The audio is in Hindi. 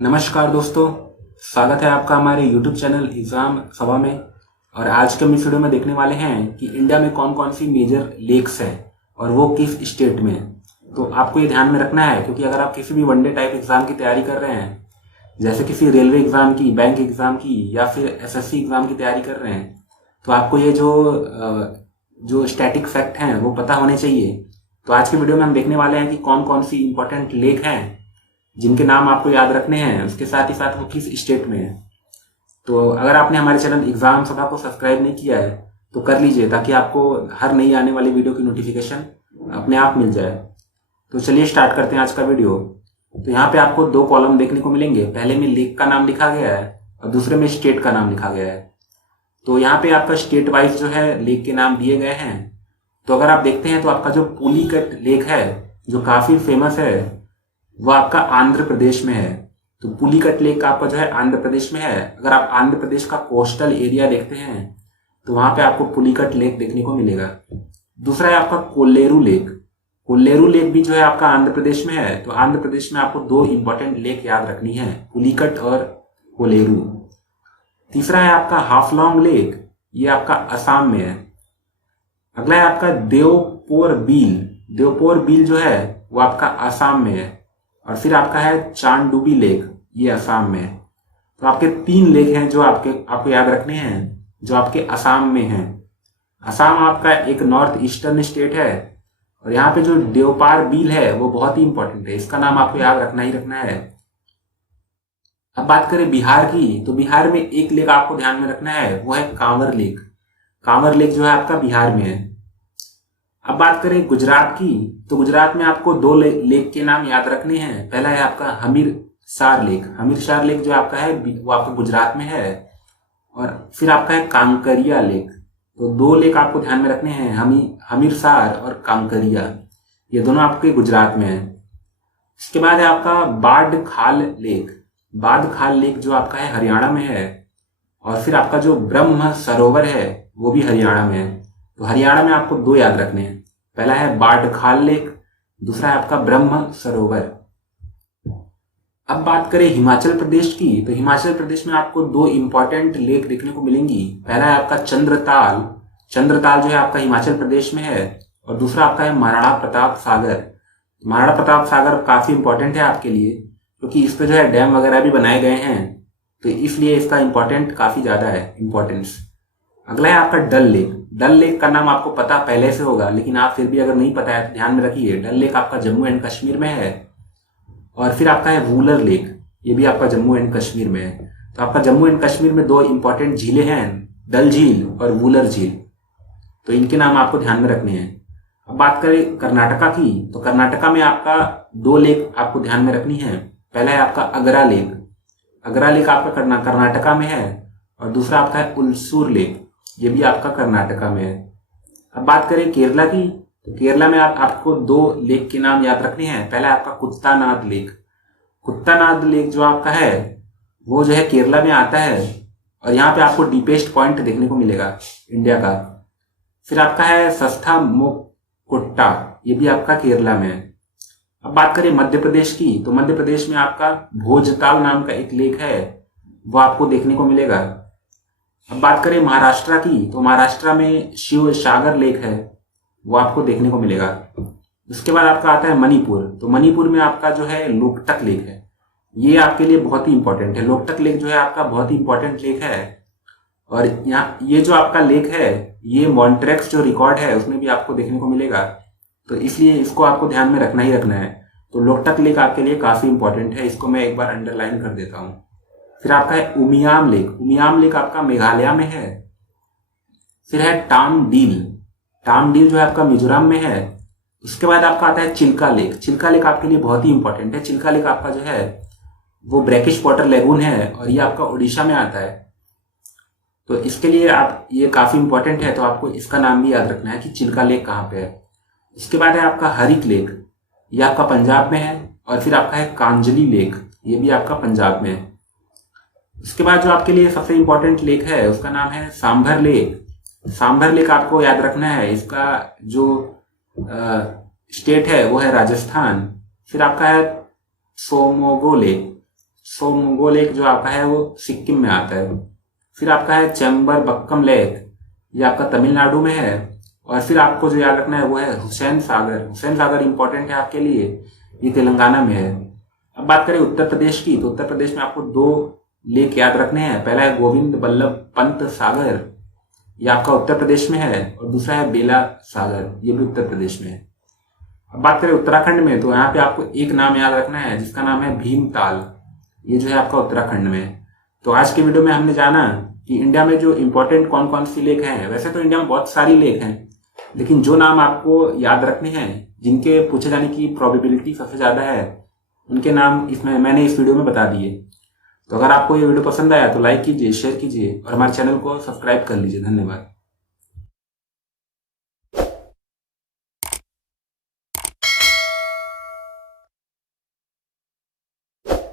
नमस्कार दोस्तों, स्वागत है आपका हमारे YouTube चैनल एग्जाम सभा में। और आज के हम इस वीडियो में देखने वाले हैं कि इंडिया में कौन कौन सी मेजर लेक्स हैं और वो किस स्टेट में है। तो आपको ये ध्यान में रखना है, क्योंकि अगर आप किसी भी वनडे टाइप एग्जाम की तैयारी कर रहे हैं, जैसे किसी रेलवे एग्जाम की, बैंक एग्जाम की या फिर SSC एग्जाम की तैयारी कर रहे हैं, तो आपको ये जो स्टैटिक फैक्ट हैं वो पता होने चाहिए। तो आज के वीडियो में हम देखने वाले हैं कि कौन कौन सी इंपॉर्टेंट लेक हैं जिनके नाम आपको याद रखने हैं, उसके साथ ही साथ वो किस स्टेट में है। तो अगर आपने हमारे चैनल एग्जाम सभा को सब्सक्राइब नहीं किया है तो कर लीजिए, ताकि आपको हर नई आने वाली वीडियो की नोटिफिकेशन अपने आप मिल जाए। तो चलिए स्टार्ट करते हैं आज का वीडियो। तो यहाँ पे आपको दो कॉलम देखने को मिलेंगे, पहले में लेक का नाम लिखा गया है और दूसरे में स्टेट का नाम लिखा गया है। तो यहाँ पे आपका स्टेट वाइज जो है लेक के नाम दिए गए हैं। तो अगर आप देखते हैं तो आपका जो पुलिकट लेक है, जो काफी फेमस है, वो आपका आंध्र प्रदेश में है। तो पुलिकट लेक आपका जो है आंध्र प्रदेश में है। अगर आप आंध्र प्रदेश का कोस्टल एरिया देखते हैं तो वहां पे आपको पुलिकट लेक देखने को मिलेगा। दूसरा है आपका कोल्लेरू लेक। कोल्लेरू लेक भी जो है आपका आंध्र प्रदेश में है। तो आंध्र प्रदेश में आपको दो इंपॉर्टेंट लेक याद रखनी है, पुलिकट और कोल्लेरू। तीसरा है आपका हाफलॉन्ग लेक, ये आपका असम में है। अगला है आपका देवपोर बील। देवपोर बील जो है वो आपका असम में है। और फिर आपका है चांडुबी लेक, ये असम में है। तो आपके तीन लेक हैं जो आपको याद रखने हैं, जो आपके असम में हैं। असम आपका एक नॉर्थ ईस्टर्न स्टेट है और यहाँ पे जो देवपार बील है वो बहुत ही इंपॉर्टेंट है, इसका नाम आपको याद रखना ही रखना है। अब बात करें बिहार की, तो बिहार में एक लेक आपको ध्यान में रखना है, वो है कांवर लेक। कांवर लेक जो है आपका बिहार में है। अब बात करें गुजरात की, तो गुजरात में आपको दो लेक के नाम याद रखने हैं। पहला है आपका हमीरसार लेक। हमीरसार लेक जो आपका है वो आपका गुजरात में है। और फिर आपका है कांकरिया लेक। तो दो लेक आपको ध्यान में रखने हैं, हमीरसार और कांकरिया, ये दोनों आपके गुजरात में है। इसके बाद है आपका बाढ़ खाल लेक। बाढ़ खाल लेक जो आपका है हरियाणा में है। और फिर आपका जो ब्रह्म सरोवर है वो भी हरियाणा में है। तो हरियाणा में आपको दो याद रखने हैं, पहला है बाढ़ खाल लेक, दूसरा है आपका ब्रह्म सरोवर। अब बात करें हिमाचल प्रदेश की, तो हिमाचल प्रदेश में आपको दो इंपॉर्टेंट लेक देखने को मिलेंगी। पहला है आपका चंद्रताल। चंद्रताल जो है आपका हिमाचल प्रदेश में है। और दूसरा आपका है महाराणा प्रताप सागर। महाराणा प्रताप सागर काफी इंपॉर्टेंट है आपके लिए, क्योंकि इस पे जो है डैम वगैरह भी बनाए गए हैं, तो इसलिए इसका इंपॉर्टेंट काफी ज्यादा है, इंपॉर्टेंस। अगला है आपका डल लेक। डल लेक का नाम आपको पता पहले से होगा, लेकिन आप फिर भी अगर नहीं पता है तो ध्यान में रखिए, डल लेक आपका जम्मू एंड कश्मीर में है। और फिर आपका है वूलर लेक, ये भी आपका जम्मू एंड कश्मीर में है। तो आपका जम्मू एंड कश्मीर में दो इंपॉर्टेंट झीलें हैं, डल झील और वूलर झील, तो इनके नाम आपको ध्यान में रखने हैं। अब बात करें कर्नाटका की, तो कर्नाटका में आपका दो लेक आपको ध्यान में रखनी है। पहला है आपका अगरा लेक। अगरा लेक आपका कर्नाटका में है। और दूसरा आपका है उलसूर लेक, ये भी आपका कर्नाटका में है। अब बात करें केरला की, तो केरला में आपको दो लेक के नाम याद रखने हैं। पहला है आपका कुत्तानाद लेक। कुत्तानाद लेक जो आपका है वो जो है केरला में आता है। और यहाँ पे आपको डीपेस्ट पॉइंट देखने को मिलेगा इंडिया का। फिर आपका है सस्था मोकुट्टा, ये भी आपका केरला में है। अब बात करें मध्य प्रदेश की, तो मध्य प्रदेश में आपका भोजताल नाम का एक लेक है, वो आपको देखने को मिलेगा। अब बात करें महाराष्ट्र की, तो महाराष्ट्र में शिव सागर लेक है, वो आपको देखने को मिलेगा। उसके बाद आपका आता है मणिपुर। तो मणिपुर में आपका जो है लोकटक लेक है, ये आपके लिए बहुत ही इंपॉर्टेंट है। लोकटक लेक जो है आपका बहुत ही इंपॉर्टेंट लेक है। और यहाँ ये जो आपका लेक है, ये मॉन्ट्रेक्स जो रिकॉर्ड है उसमें भी आपको देखने को मिलेगा, तो इसलिए इसको आपको ध्यान में रखना ही रखना है। तो लोकटक लेक आपके लिए काफी इंपॉर्टेंट है, इसको मैं एक बार अंडरलाइन कर देता हूँ। फिर आपका है उमियाम लेक। उमियाम लेक आपका मेघालय में है। फिर है टामडील। टामडील जो है आपका मिजोरम में है। उसके बाद आपका आता है चिल्का लेक। चिल्का लेक आपके लिए बहुत ही इंपॉर्टेंट है। चिल्का लेक आपका जो है वो ब्रैकिश वाटर लेगून है और ये आपका उड़ीसा में आता है। तो इसके लिए आप, ये काफी इंपॉर्टेंट है, तो आपको इसका नाम भी याद रखना है कि चिल्का लेक कहाँ पे है। इसके बाद है आपका हरिक लेक, ये आपका पंजाब में है। और फिर आपका है कांजली लेक, ये भी आपका पंजाब में है। उसके बाद जो आपके लिए सबसे इंपॉर्टेंट लेक है उसका नाम है सांभर लेक। सांभर लेक आपको याद रखना है, इसका जो स्टेट है वो है राजस्थान। फिर आपका है सोमोगो लेक। सोमगो लेक जो आपका है वो सिक्किम में आता है। फिर आपका है चैम्बर बक्कम लेक, ये आपका तमिलनाडु में है। और फिर आपको जो याद रखना है वो है हुसैन सागर। हुसैन सागर इंपॉर्टेंट है आपके लिए, ये तेलंगाना में है। अब बात करें उत्तर प्रदेश की, तो उत्तर प्रदेश में आपको 2 लेक याद रखने हैं। पहला है गोविंद बल्लभ पंत सागर, ये आपका उत्तर प्रदेश में है। और दूसरा है बेला सागर, ये भी उत्तर प्रदेश में है। अब बात करें उत्तराखंड में, तो यहाँ पे आपको एक नाम याद रखना है जिसका नाम है भीमताल, ये जो है आपका उत्तराखंड में है। तो आज के वीडियो में हमने जाना कि इंडिया में जो इंपॉर्टेंट कौन कौन सी लेक हैं। वैसे तो इंडिया में बहुत सारी लेक हैं, लेकिन जो नाम आपको याद रखने हैं, जिनके पूछे जाने की प्रोबेबिलिटी सबसे ज्यादा है, उनके नाम इसमें मैंने इस वीडियो में बता दिए। तो अगर आपको ये वीडियो पसंद आया तो लाइक कीजिए, शेयर कीजिए और हमारे चैनल को सब्सक्राइब कर लीजिए। धन्यवाद।